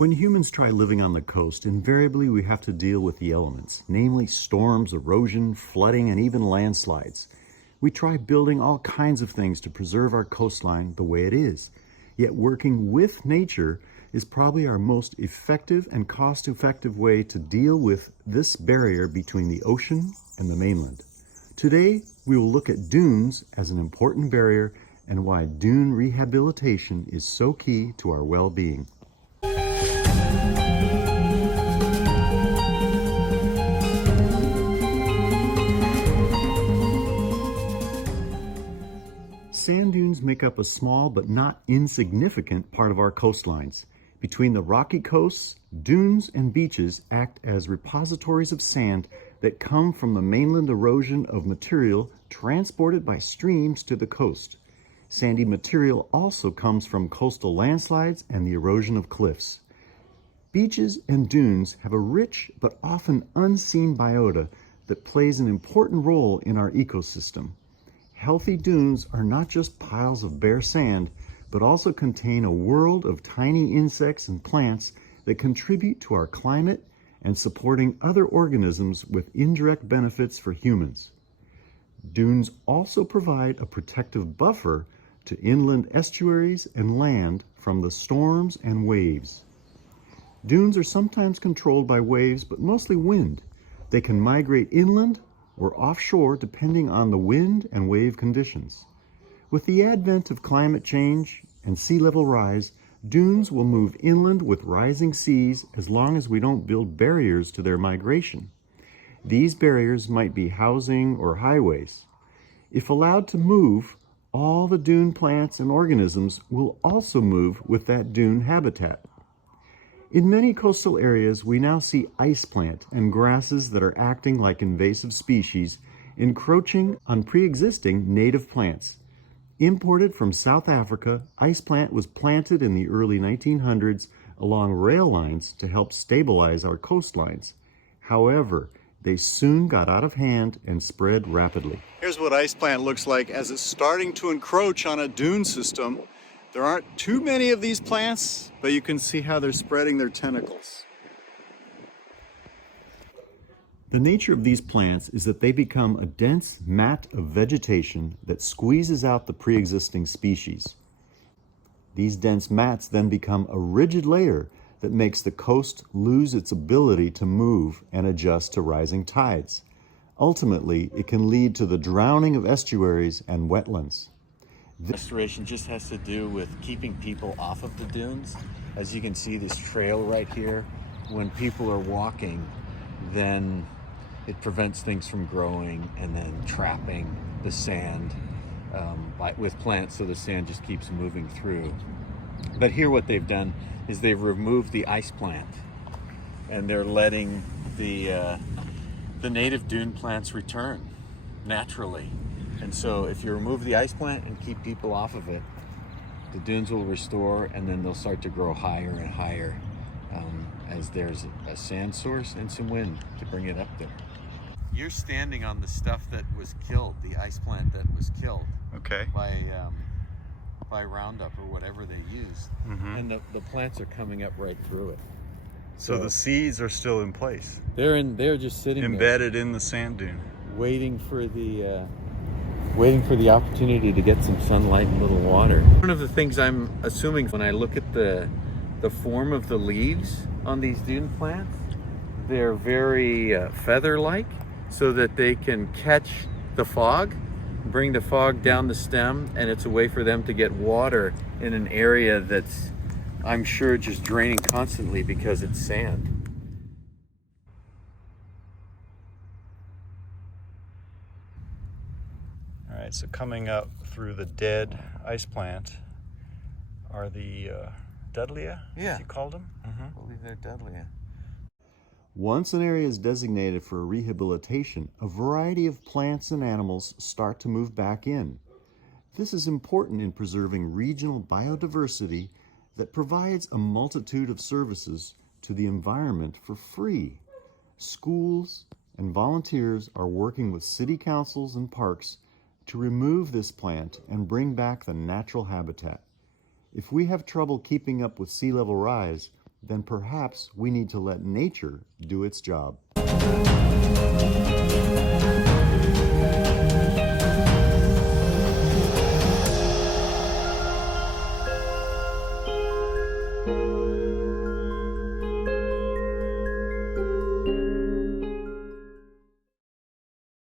When humans try living on the coast, invariably we have to deal with the elements, namely storms, erosion, flooding, and even landslides. We try building all kinds of things to preserve our coastline the way it is. Yet working with nature is probably our most effective and cost-effective way to deal with this barrier between the ocean and the mainland. Today, we will look at dunes as an important barrier and why dune rehabilitation is so key to our well-being. Sand dunes make up a small but not insignificant part of our coastlines. Between the rocky coasts, dunes and beaches act as repositories of sand that come from the mainland erosion of material transported by streams to the coast. Sandy material also comes from coastal landslides and the erosion of cliffs. Beaches and dunes have a rich but often unseen biota that plays an important role in our ecosystem. Healthy dunes are not just piles of bare sand, but also contain a world of tiny insects and plants that contribute to our climate and supporting other organisms with indirect benefits for humans. Dunes also provide a protective buffer to inland estuaries and land from the storms and waves. Dunes are sometimes controlled by waves, but mostly wind. They can migrate inland or offshore depending on the wind and wave conditions. With the advent of climate change and sea level rise, dunes will move inland with rising seas as long as we don't build barriers to their migration. These barriers might be housing or highways. If allowed to move, all the dune plants and organisms will also move with that dune habitat. In many coastal areas, we now see ice plant and grasses that are acting like invasive species, encroaching on pre-existing native plants. Imported from South Africa, ice plant was planted in the early 1900s along rail lines to help stabilize our coastlines. However, they soon got out of hand and spread rapidly. Here's what ice plant looks like as it's starting to encroach on a dune system. There aren't too many of these plants, but you can see how they're spreading their tentacles. The nature of these plants is that they become a dense mat of vegetation that squeezes out the pre-existing species. These dense mats then become a rigid layer that makes the coast lose its ability to move and adjust to rising tides. Ultimately, it can lead to the drowning of estuaries and wetlands. Restoration just has to do with keeping people off of the dunes. As you can see, this trail right here, when people are walking, then it prevents things from growing and then trapping the sand with plants, so the sand just keeps moving through. But here what they've done is they've removed the ice plant and they're letting the native dune plants return naturally. And so if you remove the ice plant and keep people off of it, the dunes will restore, and then they'll start to grow higher and higher as there's a sand source and some wind to bring it up there. You're standing on the stuff that was killed, the ice plant that was killed by Roundup or whatever they used. And the plants are coming up right through it. So the seeds are still in place. They're just sitting embedded in the sand dune, waiting for the opportunity to get some sunlight and a little water. One of the things I'm assuming when I look at the form of the leaves on these dune plants, they're very feather-like, so that they can catch the fog, bring the fog down the stem, and it's a way for them to get water in an area that's, I'm sure, just draining constantly because it's sand. All right, so coming up through the dead ice plant are the Dudleya, as you called them? I believe they're Dudleya. Once an area is designated for rehabilitation, a variety of plants and animals start to move back in. This is important in preserving regional biodiversity that provides a multitude of services to the environment for free. Schools and volunteers are working with city councils and parks to remove this plant and bring back the natural habitat. If we have trouble keeping up with sea level rise, then perhaps we need to let nature do its job.